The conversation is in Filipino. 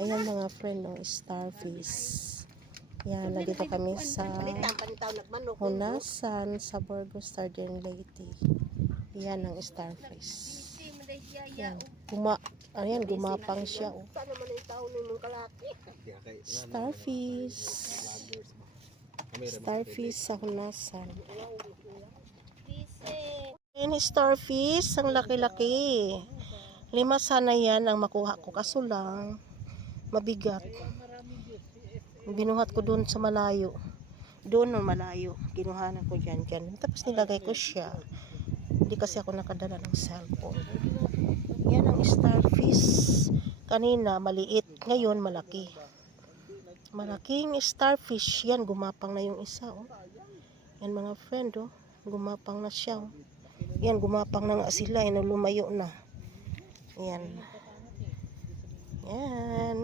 Ayan mga friend, no, starfish. Yan, nandito kami sa Hunasan, sa Burgos, Southern Leyte. Yan ang starfish. Yan, gumapang siya. Oh. Starfish. Starfish sa Hunasan. Ayan, starfish, ang laki-laki. 5 sana yan ang makuha ko, kaso lang mabigat. Binuhat ko doon sa malayo. Doon no malayo. Kinuhanan ko dyan. Tapos nilagay ko siya. Hindi kasi ako nakadala ng cellphone. Yan ang starfish. Kanina maliit. Ngayon malaki. Malaking starfish. Yan, gumapang na yung isa. Oh. Yan mga friend. Oh. Gumapang na siya. Oh. Yan, gumapang na nga sila. Lumayo na. Yan. Yan.